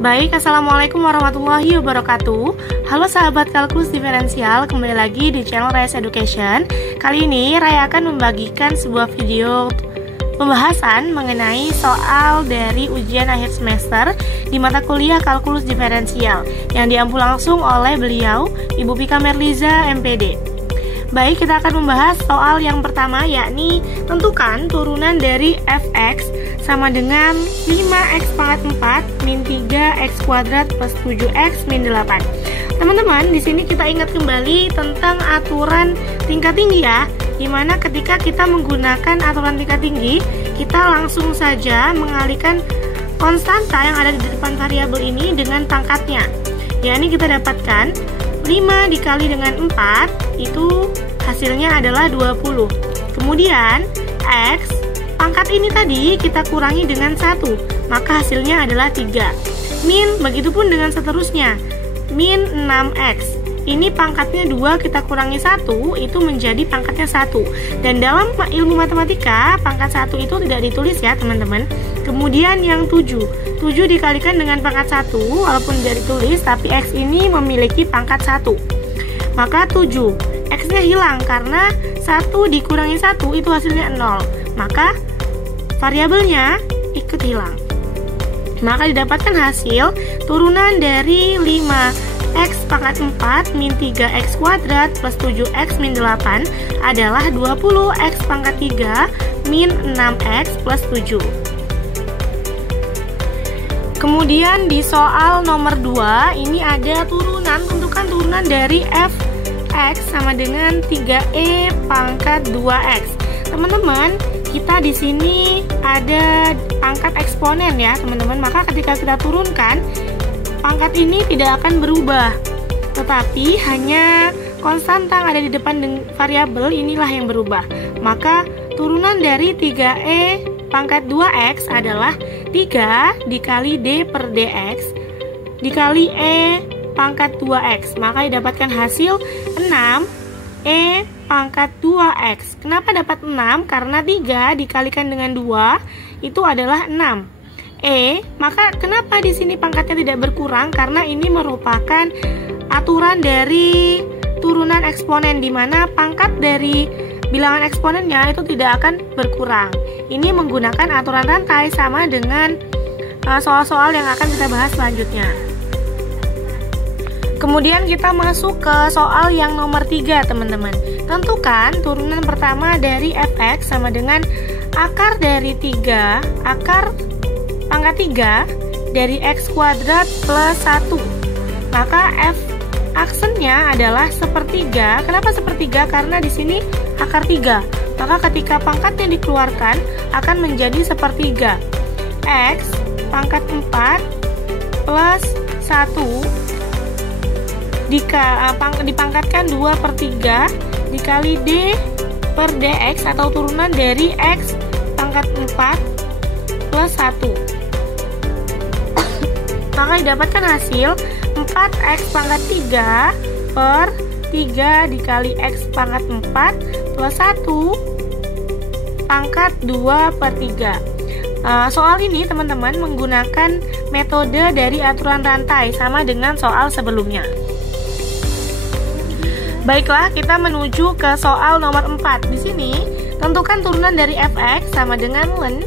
Baik, Assalamualaikum warahmatullahi wabarakatuh. Halo sahabat kalkulus diferensial, kembali lagi di channel Raya Education. Kali ini Raya akan membagikan sebuah video pembahasan mengenai soal dari ujian akhir semester di mata kuliah kalkulus diferensial yang diampu langsung oleh beliau, Ibu Pika Merliza, MPD. Baik, kita akan membahas soal yang pertama, yakni tentukan turunan dari fx sama dengan 5x pangkat 4 min 3x kuadrat plus 7x min 8. Teman-teman, di sini kita ingat kembali tentang aturan tingkat tinggi ya, dimana ketika kita menggunakan aturan tingkat tinggi, kita langsung saja mengalihkan konstanta yang ada di depan variabel ini dengan pangkatnya. Yakni kita dapatkan 5 dikali dengan 4 itu hasilnya adalah 20. Kemudian X pangkat ini tadi kita kurangi dengan 1, maka hasilnya adalah 3. Min, begitupun dengan seterusnya. Min 6X. Ini pangkatnya 2, kita kurangi 1, itu menjadi pangkatnya 1. Dan dalam ilmu matematika, pangkat 1 itu tidak ditulis ya teman-teman. Kemudian yang 7 dikalikan dengan pangkat 1, walaupun tidak ditulis, tapi X ini memiliki pangkat 1. Maka 7, X-nya hilang karena 1 dikurangi 1 itu hasilnya 0. Maka variabelnya ikut hilang. Maka didapatkan hasil turunan dari 5x pangkat 4 min 3x kuadrat plus 7x min 8 adalah 20x pangkat 3 min 6x plus 7. Kemudian di soal nomor 2 ini ada turunan, tentukan turunan dari fx sama dengan 3e pangkat 2x. Teman-teman, kita di sini ada pangkat eksponen ya, teman-teman. Maka ketika kita turunkan, pangkat ini tidak akan berubah, tetapi hanya konstanta yang ada di depan variabel inilah yang berubah. Maka turunan dari 3e pangkat 2x adalah 3 dikali d per dx dikali e pangkat 2x. Maka didapatkan hasil 6e pangkat 2x. Kenapa dapat 6? Karena 3 dikalikan dengan 2 itu adalah 6. Maka kenapa di sini pangkatnya tidak berkurang? Karena ini merupakan aturan dari turunan eksponen, di mana pangkat dari bilangan eksponennya itu tidak akan berkurang. Ini menggunakan aturan rantai sama dengan soal-soal yang akan kita bahas selanjutnya. Kemudian kita masuk ke soal yang nomor 3, teman-teman. Tentukan turunan pertama dari fx sama dengan akar dari 3, akar pangkat 3 dari x kuadrat plus 1. Maka f aksennya adalah sepertiga. Kenapa sepertiga? Karena di sini akar 3. Maka ketika pangkatnya dikeluarkan akan menjadi sepertiga. X pangkat 4 plus 1 dipangkatkan 2 per 3 dikali d per dx atau turunan dari x pangkat 4 plus 1. Maka didapatkan hasil 4x pangkat 3 per 3 dikali x pangkat 4 plus 1 pangkat 2 per 3. Soal ini teman-teman menggunakan metode dari aturan rantai sama dengan soal sebelumnya. Baiklah, kita menuju ke soal nomor 4. Di sini, tentukan turunan dari fx sama dengan ln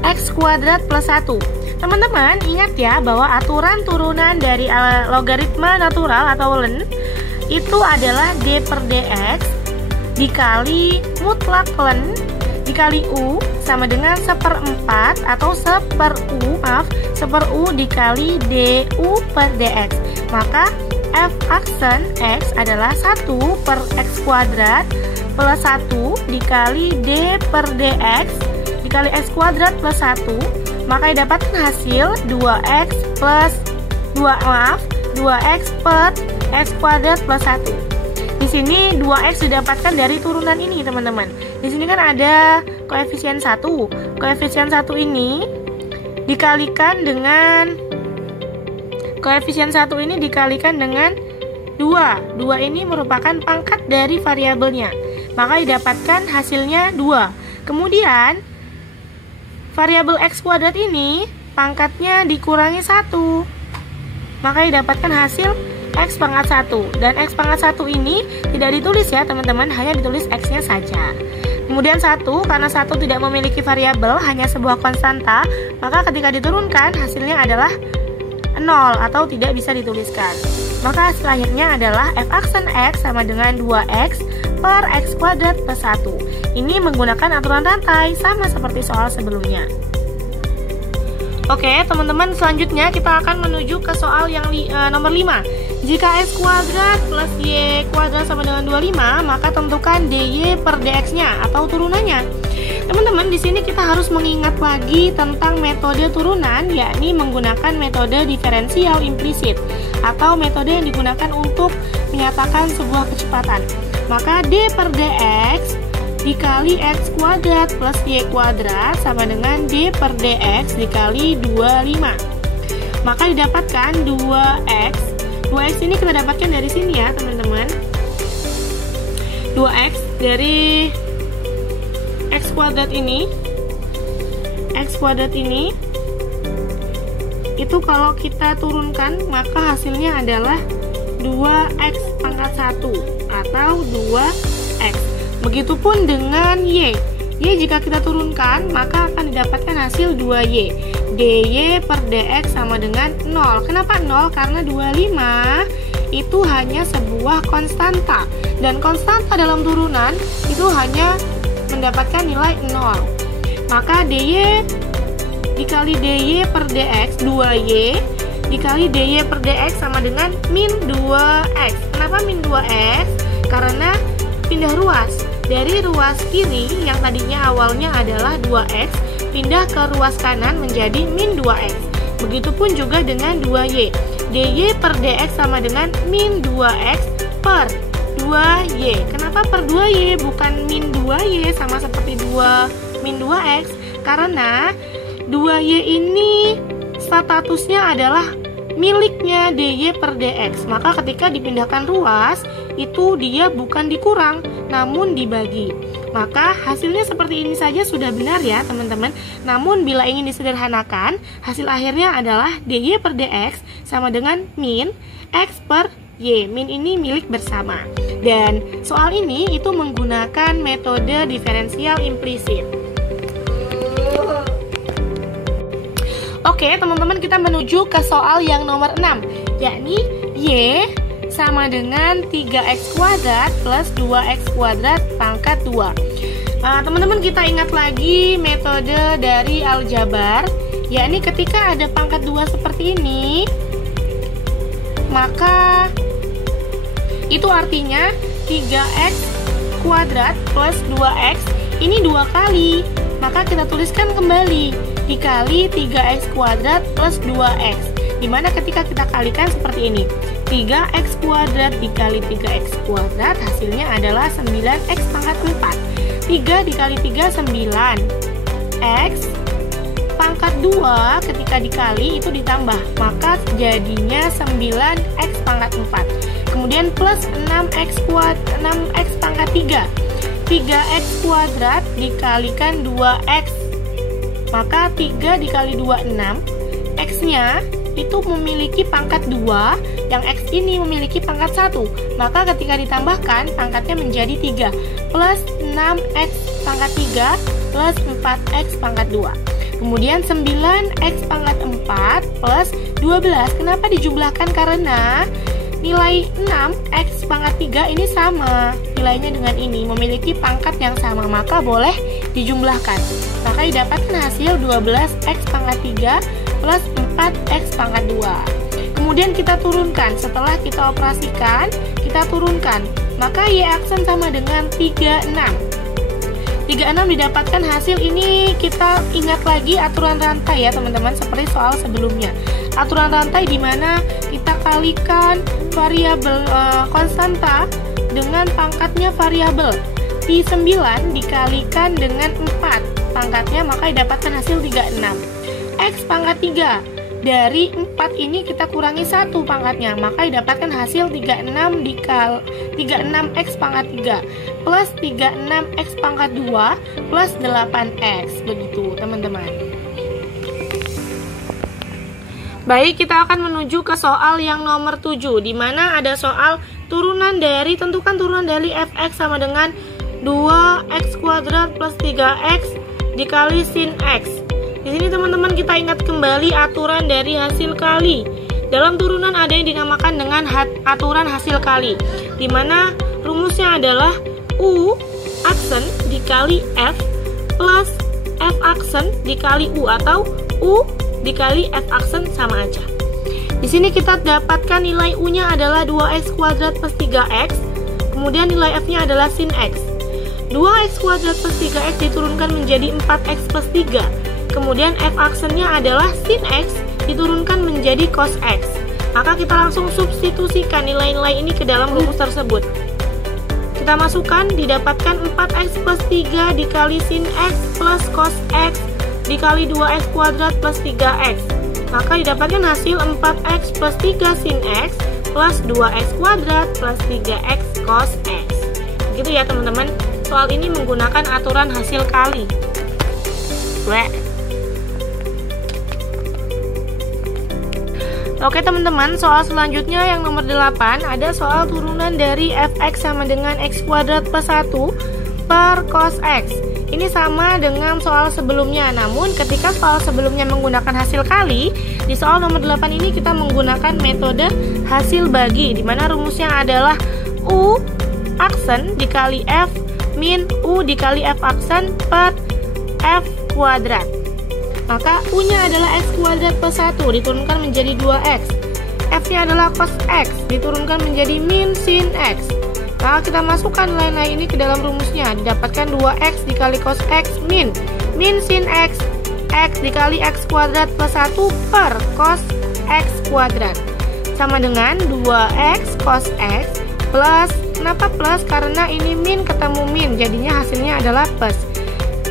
x kuadrat plus 1. Teman-teman, ingat ya bahwa aturan turunan dari logaritma natural atau ln itu adalah d per dx dikali mutlak ln dikali u sama dengan 1/4 atau 1/u dikali du per dx. Maka f aksen x adalah 1 per x kuadrat plus 1 dikali d per dx dikali x kuadrat plus 1. Maka didapatkan hasil 2x per x kuadrat plus 1. Di sini 2x didapatkan dari turunan ini, teman-teman. Di sini kan ada koefisien 1. Koefisien 1 ini dikalikan dengan 2. 2 ini merupakan pangkat dari variabelnya. Maka didapatkan hasilnya 2. Kemudian variabel x kuadrat ini pangkatnya dikurangi 1. maka didapatkan hasil X pangkat 1. Dan X pangkat 1 ini tidak ditulis ya teman-teman, hanya ditulis X-nya saja. Kemudian 1, karena 1 tidak memiliki variabel, hanya sebuah konstanta, maka ketika diturunkan hasilnya adalah 0 atau tidak bisa dituliskan. Maka hasil akhirnya adalah f aksen X sama dengan 2X per X kuadrat plus 1. Ini menggunakan aturan rantai, sama seperti soal sebelumnya. Oke teman-teman, selanjutnya kita akan menuju ke soal yang nomor 5. Jika X kuadrat plus Y kuadrat sama dengan 25, maka tentukan DY per DX-nya atau turunannya. Teman-teman, di sini kita harus mengingat lagi tentang metode turunan, yakni menggunakan metode diferensial implisit atau metode yang digunakan untuk menyatakan sebuah kecepatan. Maka D per DX dikali X kuadrat plus Y kuadrat sama dengan D per DX dikali 25. Maka didapatkan 2X. 2X ini kita dapatkan dari sini ya teman-teman. 2X dari X kuadrat ini. X kuadrat ini itu kalau kita turunkan maka hasilnya adalah 2X pangkat 1 atau 2X. Begitupun dengan Y. Y jika kita turunkan maka akan didapatkan hasil 2Y. DY per DX sama dengan 0. Kenapa 0? Karena 25 itu hanya sebuah konstanta. Dan konstanta dalam turunan itu hanya mendapatkan nilai 0. Maka DY dikali DY per DX 2Y dikali DY per DX sama dengan min 2X. Kenapa min 2X? Karena pindah ruas. Dari ruas kiri yang tadinya awalnya adalah 2X pindah ke ruas kanan menjadi min 2X. Begitupun juga dengan 2Y. DY per DX sama dengan min 2X per 2Y. Kenapa per 2Y bukan min 2Y sama seperti 2 min 2X? Karena 2Y ini statusnya adalah miliknya DY per DX. Maka ketika dipindahkan ruas itu dia bukan dikurang namun dibagi. Maka hasilnya seperti ini saja sudah benar ya teman-teman. Namun bila ingin disederhanakan, hasil akhirnya adalah DY per DX sama dengan min X per Y. Min ini milik bersama. Dan soal ini itu menggunakan metode diferensial implisit. Oke teman-teman, kita menuju ke soal yang nomor 6, yakni Y sama dengan 3X kuadrat plus 2X kuadrat pangkat 2. Teman-teman, kita ingat lagi metode dari aljabar, yakni ketika ada pangkat 2 seperti ini, maka itu artinya 3X kuadrat plus 2X ini 2 kali. Maka kita tuliskan kembali dikali 3X kuadrat plus 2X, dimana ketika kita kalikan seperti ini, 3X kuadrat dikali 3X kuadrat hasilnya adalah 9X pangkat 4. 3 dikali 3 9. X pangkat 2 ketika dikali itu ditambah, maka jadinya 9X pangkat 4. Kemudian plus 6X pangkat 3. 3X kuadrat dikalikan 2X, maka 3 dikali 2 6. X-nya itu memiliki pangkat 2, yang X ini memiliki pangkat 1. Maka ketika ditambahkan pangkatnya menjadi 3 plus 6X pangkat 3 plus 4X pangkat 2. Kemudian 9X pangkat 4 plus 12. Kenapa dijumlahkan? Karena nilai 6X pangkat 3 ini sama nilainya dengan ini, memiliki pangkat yang sama, maka boleh dijumlahkan. Maka didapatkan hasil 12X pangkat 3 plus 4X pangkat 2. Kemudian kita turunkan, setelah kita operasikan, kita turunkan. Maka Y aksen sama dengan 36. 36 didapatkan hasil ini, kita ingat lagi aturan rantai ya teman-teman, seperti soal sebelumnya. Aturan rantai di mana kita kalikan variabel konstanta dengan pangkatnya variabel. Di 9 dikalikan dengan 4 pangkatnya, maka didapatkan hasil 36. X pangkat 3, dari 4 ini kita kurangi 1 pangkatnya, maka didapatkan hasil 36X pangkat 3 plus 36X pangkat 2 plus 8X, begitu teman-teman. Baik, kita akan menuju ke soal yang nomor 7, di mana ada soal tentukan turunan dari fx sama dengan 2x kuadrat plus 3x dikali sin x. Di sini teman-teman kita ingat kembali aturan dari hasil kali. Dalam turunan ada yang dinamakan dengan aturan hasil kali, di mana rumusnya adalah u aksen dikali f plus f aksen dikali u, atau u dikali f aksen sama aja. Di sini kita dapatkan nilai u-nya adalah 2x kuadrat plus 3x, kemudian nilai f-nya adalah sin x. 2x kuadrat plus 3x diturunkan menjadi 4x plus 3, kemudian f aksennya adalah sin x diturunkan menjadi cos x. Maka kita langsung substitusikan nilai-nilai ini ke dalam rumus tersebut. Kita masukkan, didapatkan 4x plus 3 dikali sin x plus cos x dikali 2x kuadrat plus 3x. Maka didapatkan hasil 4x plus 3 sin x plus 2x kuadrat plus 3x cos x. Begitu ya teman-teman. Soal ini menggunakan aturan hasil kali. Oke teman-teman, soal selanjutnya yang nomor 8 ada soal turunan dari fx sama dengan x kuadrat plus 1 per cos x. Ini sama dengan soal sebelumnya, namun ketika soal sebelumnya menggunakan hasil kali, di soal nomor 8 ini kita menggunakan metode hasil bagi, di mana rumusnya adalah u aksen dikali f min u dikali f aksen per f kuadrat. Maka u-nya adalah x kuadrat plus 1 diturunkan menjadi 2x. F-nya adalah cos x diturunkan menjadi min sin x. Maka kita masukkan nilai-nilai ini ke dalam rumusnya, didapatkan 2x dikali cos x min sin x, x dikali x kuadrat plus 1 per cos x kuadrat, sama dengan 2x cos x plus, kenapa plus? Karena ini min ketemu min, jadinya hasilnya adalah plus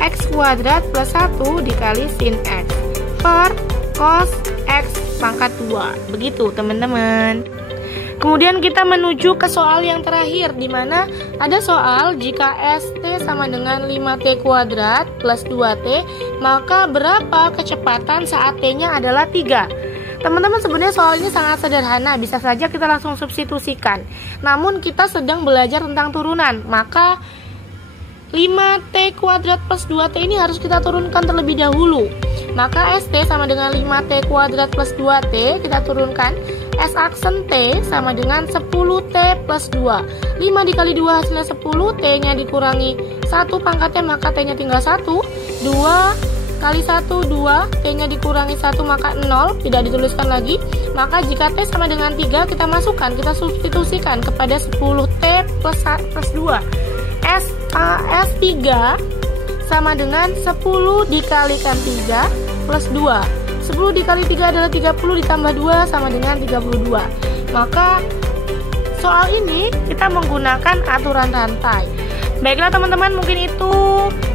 x kuadrat plus 1 dikali sin x per cos x pangkat 2. Begitu teman-teman. Kemudian kita menuju ke soal yang terakhir, di mana ada soal jika st sama dengan 5t kuadrat plus 2t, maka berapa kecepatan saat t-nya adalah 3? Teman-teman, sebenarnya soal ini sangat sederhana, bisa saja kita langsung substitusikan. Namun kita sedang belajar tentang turunan, maka 5t kuadrat plus 2t ini harus kita turunkan terlebih dahulu. Maka st sama dengan 5t kuadrat plus 2t, kita turunkan. S aksen T sama dengan 10T plus 2. 5 dikali 2 hasilnya 10, T-nya dikurangi 1 pangkatnya, maka T-nya tinggal 1. 2 kali 1, 2, T-nya dikurangi 1, maka 0, tidak dituliskan lagi. Maka jika T sama dengan 3, kita masukkan, kita substitusikan kepada 10T plus 2. S3 sama dengan 10 dikalikan 3 plus 2. 10 dikali 3 adalah 30, ditambah 2 sama dengan 32. Maka soal ini kita menggunakan aturan rantai. Baiklah teman-teman, mungkin itu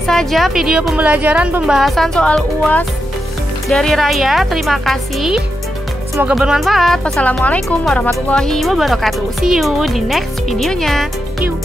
saja video pembelajaran pembahasan soal UAS dari Raya. Terima kasih. Semoga bermanfaat. Wassalamualaikum warahmatullahi wabarakatuh. See you di next videonya. See you.